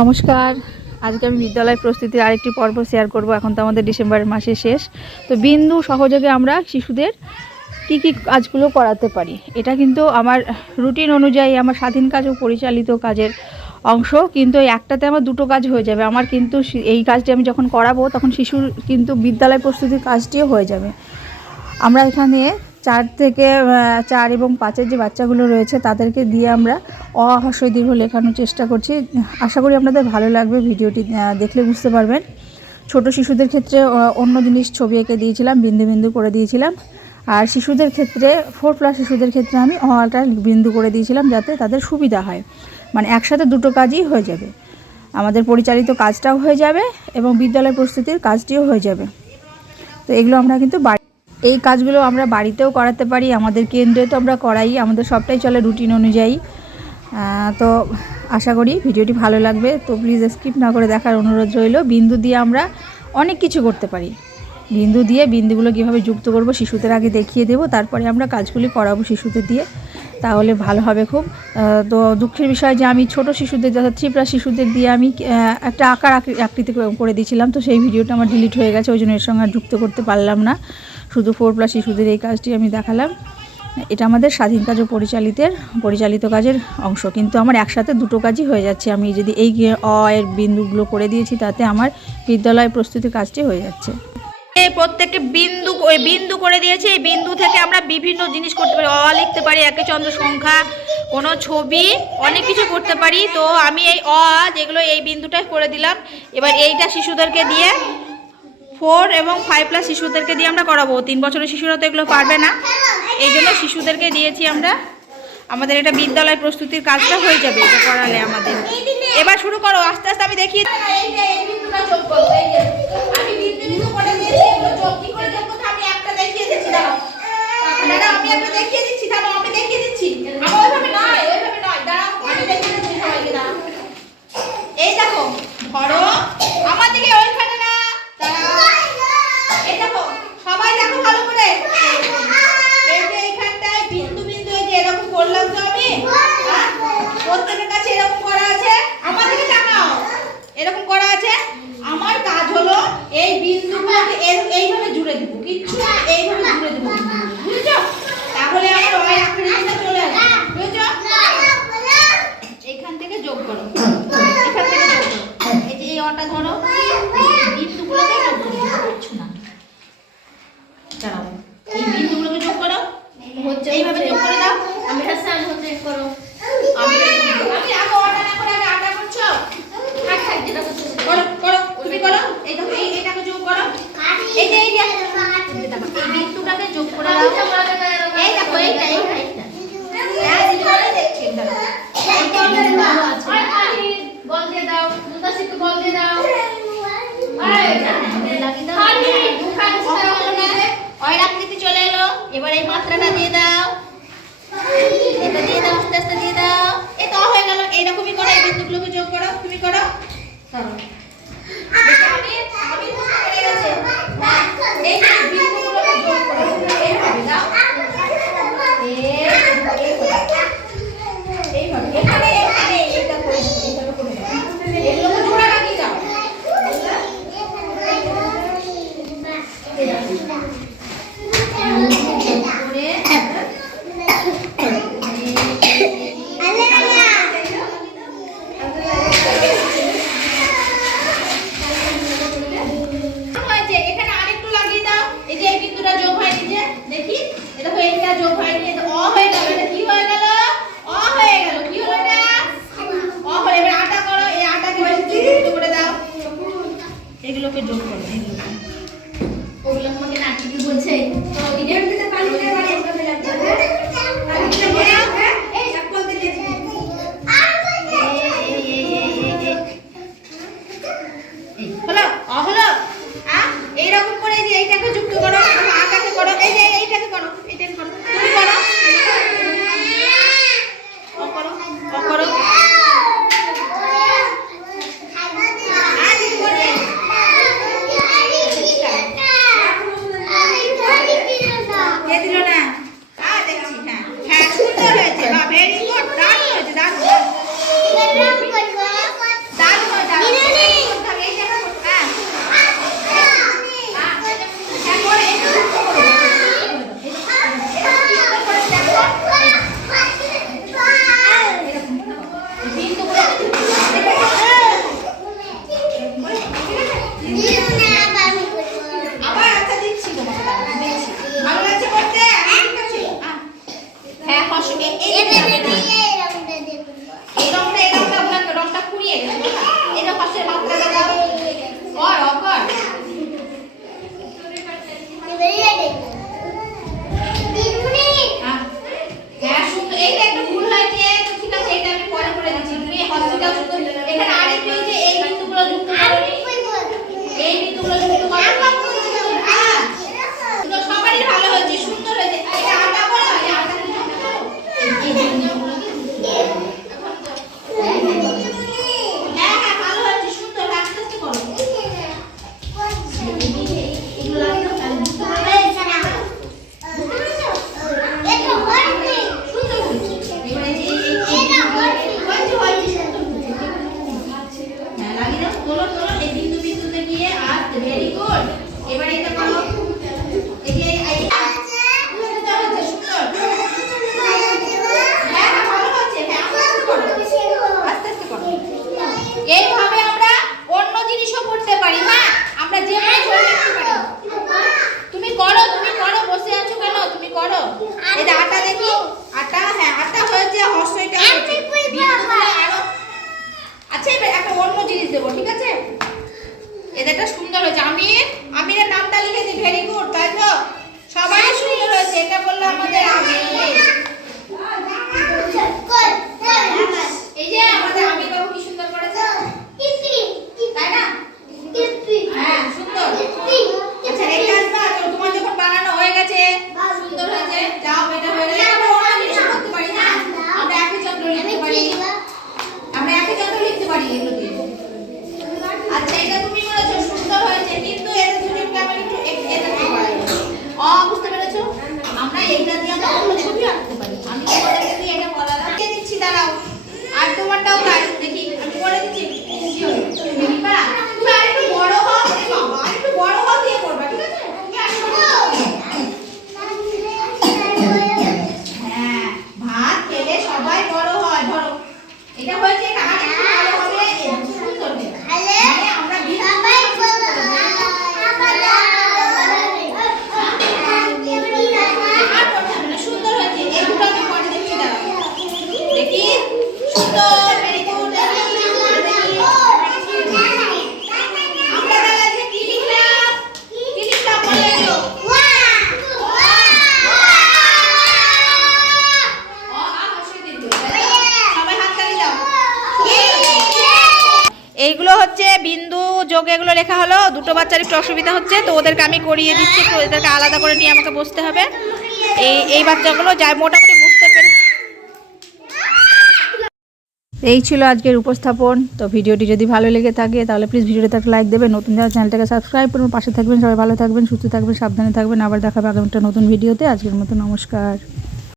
নমস্কার। আজকে আমি বিদ্যালয় প্রস্তুতির আরেকটি পর্ব শেয়ার করব। এখন তো আমাদের ডিসেম্বর মাসে শেষ। তো বিন্দু সহযোগে আমরা শিশুদের কি কি কাজগুলো করাতে পারি? এটা কিন্তু আমার রুটিন অনুযায়ী, আমার স্বাধীন কাজ ও পরিচালিত কাজের অংশ। কিন্তু এই একটাতে আমার দুটো কাজ হয়ে যাবে। আমার কিন্তু এই কাজটি আমি যখন করাবো, তখন শিশুর কিন্তু বিদ্যালয় প্রস্তুতির কাজটিও হয়ে যাবে। আমরা এখানে চার থেকে চার এবং পাঁচের যে বাচ্চাগুলো রয়েছে তাদেরকে দিয়ে আমরা অ দীর্ঘ লেখানোর চেষ্টা করছি। আশা করি আপনাদের ভালো লাগবে ভিডিওটি দেখলে বুঝতে পারবেন। ছোট শিশুদের ক্ষেত্রে অন্য জিনিস ছবি এঁকে দিয়েছিলাম, বিন্দু বিন্দু করে দিয়েছিলাম। আর শিশুদের ক্ষেত্রে ফোর প্লাস শিশুদের ক্ষেত্রে আমি অটা বিন্দু করে দিয়েছিলাম যাতে তাদের সুবিধা হয়। মানে একসাথে দুটো কাজই হয়ে যাবে। আমাদের পরিচালিত কাজটাও হয়ে যাবে এবং বিদ্যালয় প্রস্তুতির কাজটিও হয়ে যাবে। তো এগুলো আমরা কিন্তু এই কাজগুলো আমরা বাড়িতেও করাতে পারি, আমাদের কেন্দ্রে তো আমরা করাই, আমাদের সবটাই চলে রুটিন অনুযায়ী। তো আশা করি ভিডিওটি ভালো লাগবে, তো প্লিজ স্কিপ না করে দেখার অনুরোধ রইল, বিন্দু দিয়ে আমরা অনেক কিছু করতে পারি। বিন্দু দিয়ে বিন্দুগুলো কীভাবে যুক্ত করব শিশুদের আগে দেখিয়ে দেবো, তারপরে আমরা কাজগুলি করাবো শিশুদের দিয়ে, তাহলে ভালো হবে খুব। তো দুঃখের বিষয় যে আমি ছোট শিশুদের যথা প্লাস শিশুদের দিয়ে আমি একটা আকার আকৃ- আকৃতি করে দিয়েছিলাম, তো সেই ভিডিওটা আমার ডিলিট হয়ে গেছে, ওই জন্য এর সঙ্গে আর যুক্ত করতে পারলাম না। শুধু ফোর প্লাস শিশুদের এই কাজটি আমি দেখালাম। এটা আমাদের স্বাধীন কাজ ও পরিচালিতের, পরিচালিত কাজের অংশ। কিন্তু আমার একসাথে দুটো কাজই হয়ে যাচ্ছে। আমি যদি এই অ এর বিন্দুগুলো করে দিয়েছি, তাতে আমার বিদ্যালয় প্রস্তুতি কাজটি হয়ে যাচ্ছে। এই প্রত্যেককে বিন্দু, ওই বিন্দু করে দিয়েছি। এই বিন্দু থেকে আমরা বিভিন্ন জিনিস করতে পারি। অ লিখতে পারি, একে চন্দ্র সংখ্যা, কোনো ছবি, অনেক কিছু করতে পারি। তো আমি এই অ যেগুলো এই বিন্দুটাই করে দিলাম। এবার এইটা শিশুদেরকে দিয়ে ফোর এবং ফাইভ প্লাস শিশুদেরকে দিয়ে আমরা করাবো। তিন বছরের শিশুরা তো এগুলো পারবে না। এই জন্য শিশুদেরকে দিয়েছি আমরা। আমাদের এটা বিদ্যালয় প্রস্তুতির কাজটা হয়ে যাবে এটা করালে আমাদের। এবার শুরু করো, আস্তে আস্তে আমি দেখি? দেখিয়ে দিচ্ছি আমি একটা দেখিয়ে দিচ্ছি দেখো ভালো করে এই যে এইখানটায় বিন্দু বিন্দু এই যে এরকম করলাম তো আমি হ্যাঁ? প্রত্যেকের কাছে এরকম করা আছে আমার দিকে তাকাও এরকম করা আছে আমার কাজ হলো এই বিন্দুগুলোকে এর- এইভাবে জুড়ে দিব কিচ্ছু না, এইভাবে জুড়ে দিব বুঝেছ তাহলে আমার ওই আকৃতিটা চলে আসবে বুঝেছ এখান থেকে যোগ করো এখান থেকে যোগ করো এই যে এই অটা ধরো বিন্দুগুলোকে যোগ করো কিচ্ছু না দাঁড়াও এই বিন্দুগুলোকে যোগ করো হচ্ছে এইভাবে যোগ করে দাও আমি হাসান হতে করো আমি আমি আগে অটা না করে আগে আটা করছ থাক থাক যেটা করছ করো করো তুমি করো এই দেখো এই এটাকে যোগ করো এই যে এই যে এই বিন্দুটাকে যোগ করে দাও এই দেখো এইটা এইটা এইটা হ্যাঁ দিদি করে দেখছি দাঁড়াও বল দিয়ে দাও মুতাসিকে বল দিয়ে দাও লাগিয়ে দাও ওই আকৃতি চলে এলো এবার এই মাত্রাটা দিয়ে দাও। এটা দিয়ে দাও, আস্তে আস্তে দিয়ে দাও। এটা তো হয়ে গেল, এইরকমই করো, এই বিন্দুগুলোকে যোগ করো, তুমি করো করো দেখো, আমি আমি বুঝতে পেরে গেছি হ্যাঁ, এই যে বিন্দুগুলোকে যোগ করো এইভাবে দাও এই- এইভাবে এখানে এখানে এইটা করে দাও, এইভাবে করে দাও এগুলোকে জোড়া লাগিয়ে দাও হয়েছে এখানে আরেকটু লাগিয়ে দাও এই যে এই বিন্দুটা যোগ হয়নি যে দেখি এটা হয়ে এটা যোগ হয়নি এটা অ হয়ে গেল এটা কি হয়ে গেল অ হয়ে গেল কি হলো এটা অ হয়ে এবার আটা করো এই আটাকে যুক্ত করে দাও এগুলোকে যোগ করো এগুলোকে ওগুলো তোমাকে নাটকি বলছে পাঁচশো এইভাবে আমরা অন্য জিনিসও করতে পারি হ্যাঁ আমরা যে তুমি করো তুমি করো বসে আছো কেন তুমি করো এই আটা দেখি আটা হ্যাঁ আটা হয়েছে হর্ষইটা আরও আচ্ছা এবার একটা অন্য জিনিস দেবো ঠিক আছে এটা সুন্দর হয়েছে আমির আমিরের নামটা লিখেছি ভেরি গুড তাই তো সবাই সুন্দর হয়েছে এটা বলল আমাদের আমির এই যে আমাদের আমির বাবু কি সুন্দর করেছে তাই না হ্যাঁ সুন্দর আচ্ছা রেখে আসবা তো তোমার যখন বানানো হয়ে গেছে সুন্দর হয়েছে যাও এটা হয়ে গেছে আমরা অন্য জিনিস করতে পারি হ্যাঁ আমরা একই চন্দ্র লিখতে পারি আমরা একই চন্দ্র লিখতে পারি এগুলো দিয়ে আচ্ছা এটা তুমি বলেছ সুন্দর হয়েছে কিন্তু এতে দুজনকে আমি একটু এ- এটা দিয়ে করাই অ বুঝতে পেরেছ আমরা এইটা দিয়ে আমরা অন্য ছবি আঁকতে পারি আমি তোমাদেরকে দিয়ে এটা বলালাম দিয়ে দিচ্ছি দাঁড়াও আর তোমারটাও তাই দেখি আমি করে দিচ্ছি দেখি পারা তুমি আরেকটু বড় হও এ বাবা আরেকটু বড় হও দিয়ে করবা ঠিক আছে তুমি আরেকটু বড় হও। হ্যাঁ ভাত খেলে সবাই বড় হয় ধরো এটা হয়েছে এটা আর একটু ভালো হবে এ সুন্দর হবে মানে আমরা বিনা আর করতে হবে না, সুন্দর হয়েছে এই দুটো আমি পরে দেখছি দাঁড়াও দেখি সুন্দর ভেরি গুড আমরা তাহলে আজকে কি লিখলাম কি লিখলাম বলে দিও অ আ হর্ষই দিন সবাই হাততালি দাও এইগুলো হচ্ছে বিন্দু যোগ এগুলো লেখা হলো। দুটো বাচ্চার একটু অসুবিধা হচ্ছে, তো ওদেরকে আমি করিয়ে দিচ্ছি, তো এদেরকে আলাদা করে নিয়ে আমাকে বসতে হবে। এই এই বাচ্চাগুলো যায় মোটামুটি বুঝতে পেরে এই ছিল আজকের উপস্থাপন। তো ভিডিওটি যদি ভালো লেগে থাকে, তাহলে প্লিজ ভিডিওটাতে একটা লাইক দেবেন, নতুন যারা চ্যানেলটাকে সাবস্ক্রাইব করুন পাশে থাকবেন, সবাই ভালো থাকবেন, সুস্থ থাকবেন, সাবধানে থাকবেন। আবার দেখাবে আগামী একটা নতুন ভিডিওতে। আজকের মতো নমস্কার।